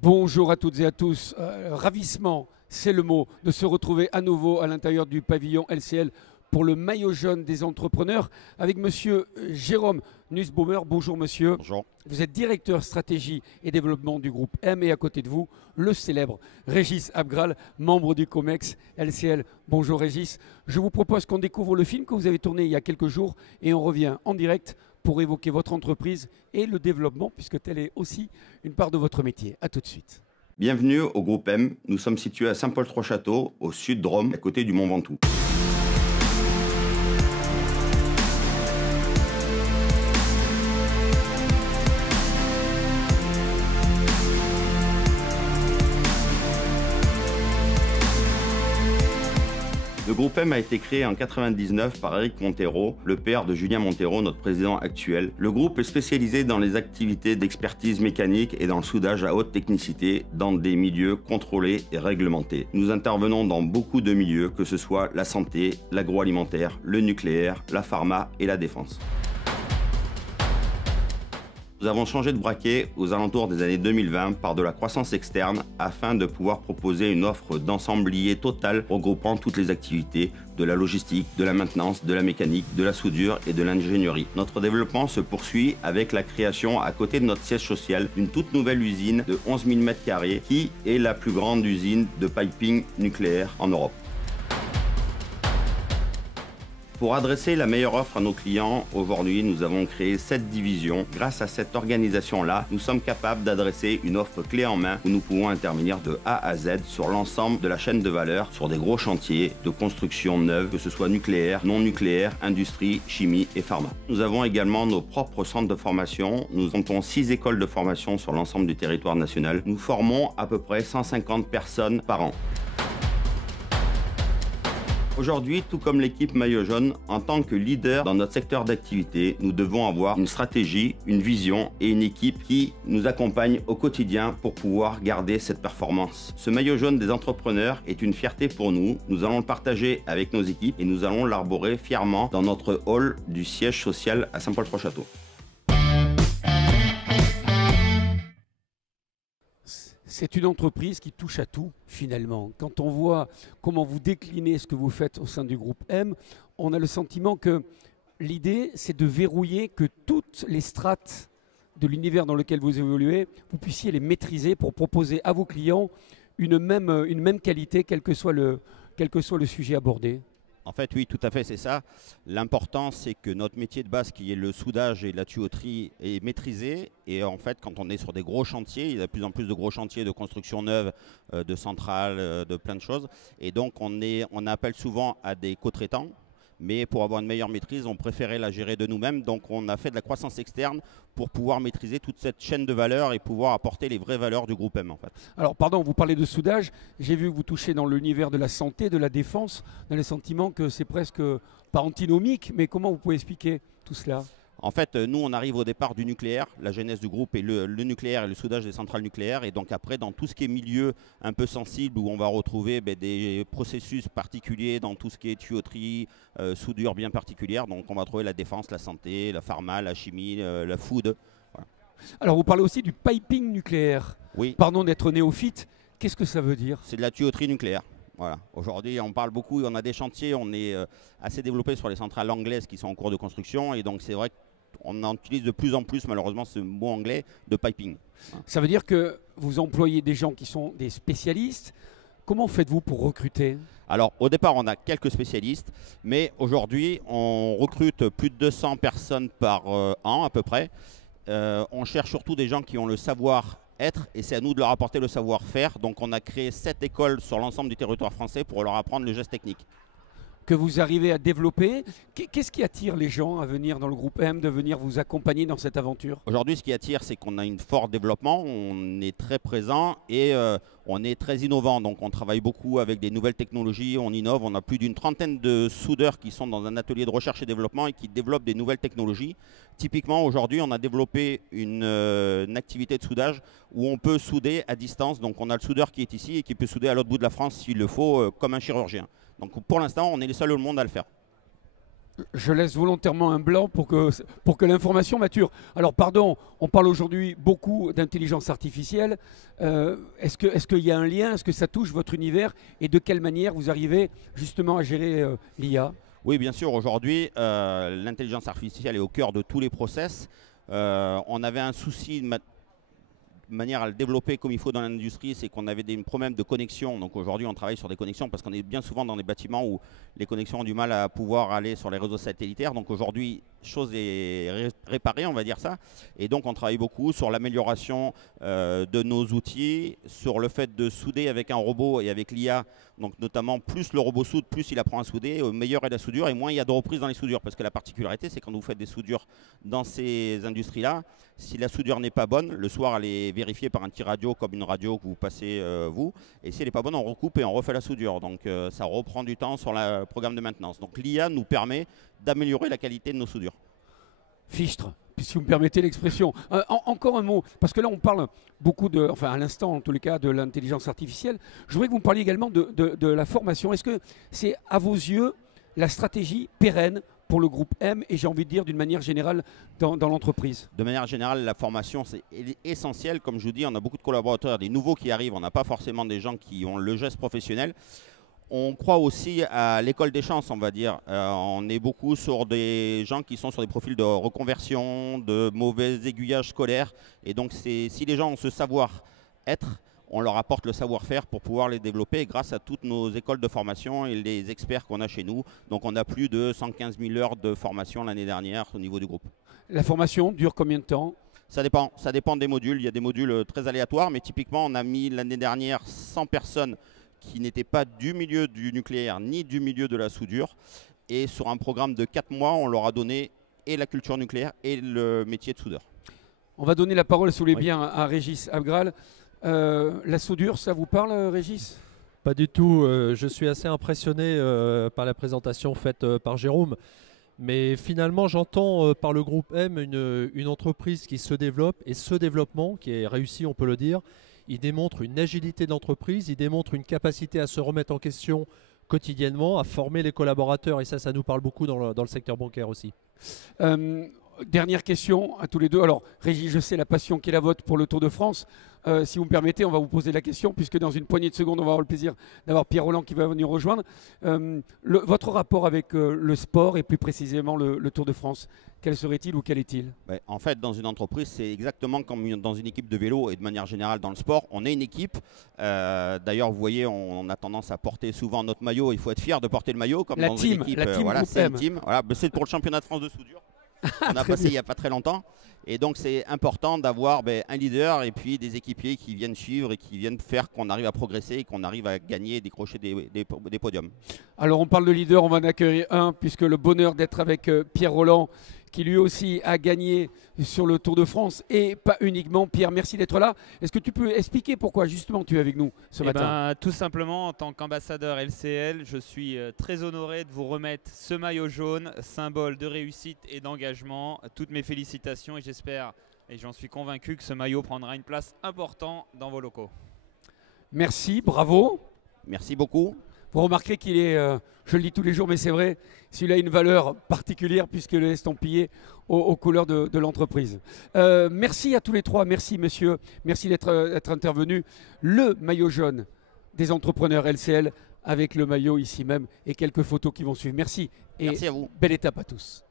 Bonjour à toutes et à tous. Ravissement, c'est le mot, de se retrouver à nouveau à l'intérieur du pavillon LCL pour le maillot jaune des entrepreneurs avec monsieur Jérôme Nussbaumer. Bonjour monsieur. Bonjour. Vous êtes directeur stratégie et développement du groupe M et à côté de vous, le célèbre Régis Abgral, membre du COMEX LCL. Bonjour Régis. Je vous propose qu'on découvre le film que vous avez tourné il y a quelques jours et on revient en direct pour évoquer votre entreprise et le développement, puisque tel est aussi une part de votre métier. A tout de suite. Bienvenue au groupe M. Nous sommes situés à Saint-Paul-Trois-Châteaux, au sud de Rome, à côté du Mont Ventoux. Le groupe M a été créé en 1999 par Eric Montero, le père de Julien Montero, notre président actuel. Le groupe est spécialisé dans les activités d'expertise mécanique et dans le soudage à haute technicité dans des milieux contrôlés et réglementés. Nous intervenons dans beaucoup de milieux, que ce soit la santé, l'agroalimentaire, le nucléaire, la pharma et la défense. Nous avons changé de braquet aux alentours des années 2020 par de la croissance externe afin de pouvoir proposer une offre d'ensemblier total regroupant toutes les activités de la logistique, de la maintenance, de la mécanique, de la soudure et de l'ingénierie. Notre développement se poursuit avec la création à côté de notre siège social d'une toute nouvelle usine de 11 000 m² qui est la plus grande usine de piping nucléaire en Europe. Pour adresser la meilleure offre à nos clients, aujourd'hui, nous avons créé 7 divisions. Grâce à cette organisation-là, nous sommes capables d'adresser une offre clé en main où nous pouvons intervenir de A à Z sur l'ensemble de la chaîne de valeur, sur des gros chantiers de construction neuve, que ce soit nucléaire, non nucléaire, industrie, chimie et pharma. Nous avons également nos propres centres de formation. Nous comptons 6 écoles de formation sur l'ensemble du territoire national. Nous formons à peu près 150 personnes par an. Aujourd'hui, tout comme l'équipe Maillot Jaune, en tant que leader dans notre secteur d'activité, nous devons avoir une stratégie, une vision et une équipe qui nous accompagne au quotidien pour pouvoir garder cette performance. Ce Maillot Jaune des entrepreneurs est une fierté pour nous. Nous allons le partager avec nos équipes et nous allons l'arborer fièrement dans notre hall du siège social à Saint-Paul-Trois-Châteaux. C'est une entreprise qui touche à tout, finalement. Quand on voit comment vous déclinez ce que vous faites au sein du groupe M, on a le sentiment que l'idée, c'est de verrouiller que toutes les strates de l'univers dans lequel vous évoluez, vous puissiez les maîtriser pour proposer à vos clients une même qualité, quel que soit le sujet abordé. En fait, oui, tout à fait, c'est ça. L'important, c'est que notre métier de base, qui est le soudage et la tuyauterie, est maîtrisé. Et en fait, quand on est sur des gros chantiers, il y a de plus en plus de gros chantiers de construction neuve, de centrales, de plein de choses. Et donc, on appelle souvent à des co-traitants. Mais pour avoir une meilleure maîtrise, on préférait la gérer de nous-mêmes. Donc, on a fait de la croissance externe pour pouvoir maîtriser toute cette chaîne de valeur et pouvoir apporter les vraies valeurs du groupe M, en fait. Alors, pardon, vous parlez de soudage. J'ai vu que vous touchez dans l'univers de la santé, de la défense, dans les sentiments que c'est presque pas antinomique. Mais comment vous pouvez expliquer tout cela ? En fait, nous, on arrive au départ du nucléaire. La genèse du groupe est le nucléaire et le soudage des centrales nucléaires. Et donc après, dans tout ce qui est milieu un peu sensible, où on va retrouver des processus particuliers, dans tout ce qui est tuyauterie, soudure bien particulière. Donc on va trouver la défense, la santé, la pharma, la chimie, la food. Voilà. Alors vous parlez aussi du piping nucléaire. Oui. Pardon d'être néophyte. Qu'est-ce que ça veut dire ? C'est de la tuyauterie nucléaire. Voilà. Aujourd'hui, on parle beaucoup, on a des chantiers, on est assez développé sur les centrales anglaises qui sont en cours de construction. Et donc c'est vrai qu'on en utilise de plus en plus, malheureusement, ce mot anglais de piping. Ça veut dire que vous employez des gens qui sont des spécialistes. Comment faites-vous pour recruter ? Alors, au départ, on a quelques spécialistes, mais aujourd'hui, on recrute plus de 200 personnes par an à peu près. On cherche surtout des gens qui ont le savoir-être et c'est à nous de leur apporter le savoir-faire. Donc, on a créé 7 écoles sur l'ensemble du territoire français pour leur apprendre le geste technique. Que vous arrivez à développer. Qu'est-ce qui attire les gens à venir dans le groupe M, de venir vous accompagner dans cette aventure ? Aujourd'hui, ce qui attire, c'est qu'on a un fort développement, on est très présent et on est très innovant. Donc on travaille beaucoup avec des nouvelles technologies, on innove. On a plus d'une trentaine de soudeurs qui sont dans un atelier de recherche et développement et qui développent des nouvelles technologies. Typiquement, aujourd'hui, on a développé une activité de soudage où on peut souder à distance. Donc on a le soudeur qui est ici et qui peut souder à l'autre bout de la France s'il le faut, comme un chirurgien. Donc pour l'instant, on est les seuls au monde à le faire. Je laisse volontairement un blanc pour que l'information mature. Alors pardon, on parle aujourd'hui beaucoup d'intelligence artificielle. Est-ce qu'il y a un lien? Est-ce que ça touche votre univers? Et de quelle manière vous arrivez justement à gérer l'IA? Oui, bien sûr. Aujourd'hui, l'intelligence artificielle est au cœur de tous les process. On avait un souci de manière à le développer comme il faut dans l'industrie, c'est qu'on avait des problèmes de connexion. Donc aujourd'hui, on travaille sur des connexions parce qu'on est bien souvent dans des bâtiments où les connexions ont du mal à pouvoir aller sur les réseaux satellitaires. Donc aujourd'hui, chose est réparée, on va dire ça. Et donc on travaille beaucoup sur l'amélioration de nos outils, sur le fait de souder avec un robot et avec l'IA. Donc notamment, plus le robot soude, plus il apprend à souder, meilleure est la soudure et moins il y a de reprises dans les soudures. Parce que la particularité, c'est quand vous faites des soudures dans ces industries-là, si la soudure n'est pas bonne, le soir elle est vérifiée par un petit radio comme une radio que vous passez vous. Et si elle n'est pas bonne, on recoupe et on refait la soudure. Donc ça reprend du temps sur le programme de maintenance. Donc l'IA nous permet d'améliorer la qualité de nos soudures. Fichtre, si vous me permettez l'expression. Encore un mot, parce que là on parle beaucoup enfin à l'instant en tous les cas, de l'intelligence artificielle. Je voudrais que vous me parliez également de la formation. Est-ce que c'est à vos yeux la stratégie pérenne pour le groupe M et j'ai envie de dire d'une manière générale dans l'entreprise? De manière générale, la formation c'est essentiel. Comme je vous dis, on a beaucoup de collaborateurs, des nouveaux qui arrivent. On n'a pas forcément des gens qui ont le geste professionnel. On croit aussi à l'école des chances, on va dire. On est beaucoup sur des gens qui sont sur des profils de reconversion, de mauvais aiguillage scolaire. Et donc, si les gens ont ce savoir-être, on leur apporte le savoir-faire pour pouvoir les développer grâce à toutes nos écoles de formation et les experts qu'on a chez nous. Donc, on a plus de 115 000 heures de formation l'année dernière au niveau du groupe. La formation dure combien de temps? Ça dépend des modules. Il y a des modules très aléatoires, mais typiquement, on a mis l'année dernière 100 personnes qui n'étaient pas du milieu du nucléaire ni du milieu de la soudure. Et sur un programme de 4 mois, on leur a donné et la culture nucléaire et le métier de soudeur. On va donner la parole, si vous voulez bien, à Régis Abgral. La soudure, ça vous parle, Régis? Pas du tout. Je suis assez impressionné par la présentation faite par Jérôme. Mais finalement, j'entends par le groupe M une entreprise qui se développe. Et ce développement, qui est réussi, on peut le dire, il démontre une agilité de l'entreprise, il démontre une capacité à se remettre en question quotidiennement, à former les collaborateurs. Et ça nous parle beaucoup dans le secteur bancaire aussi. Dernière question à tous les deux. Alors, Régis, je sais la passion qui est la vôtre pour le Tour de France. Si vous me permettez, on va vous poser la question, puisque dans une poignée de secondes, on va avoir le plaisir d'avoir Pierre Rolland qui va venir rejoindre. Votre rapport avec le sport et plus précisément le Tour de France, quel serait-il ou quel est-il? En fait, dans une entreprise, c'est exactement comme dans une équipe de vélo et de manière générale dans le sport. On est une équipe. D'ailleurs, vous voyez, on a tendance à porter souvent notre maillot. Il faut être fier de porter le maillot, comme la dans team, une équipe. La team voilà, c'est M. une team. Voilà, c'est pour le championnat de France de soudure. On a passé il n'y a pas très longtemps. Et donc, c'est important d'avoir un leader et puis des équipiers qui viennent suivre et qui viennent faire qu'on arrive à progresser et qu'on arrive à gagner et décrocher des podiums. Alors, on parle de leader, on va en accueillir un, puisque le bonheur d'être avec Pierre Rolland, qui lui aussi a gagné sur le Tour de France et pas uniquement. Pierre, merci d'être là. Est-ce que tu peux expliquer pourquoi justement tu es avec nous ce matin? Tout simplement, en tant qu'ambassadeur LCL, je suis très honoré de vous remettre ce maillot jaune, symbole de réussite et d'engagement. Toutes mes félicitations et j'espère, et j'en suis convaincu, que ce maillot prendra une place importante dans vos locaux. Merci, bravo. Merci beaucoup. Vous remarquerez qu'il est, je le dis tous les jours, mais c'est vrai, celui-là a une valeur particulière puisqu'il est estampillé aux couleurs de l'entreprise. Merci à tous les trois, merci monsieur, merci d'être intervenu. Le maillot jaune des entrepreneurs LCL avec le maillot ici même et quelques photos qui vont suivre. Merci et merci à vous. Belle étape à tous.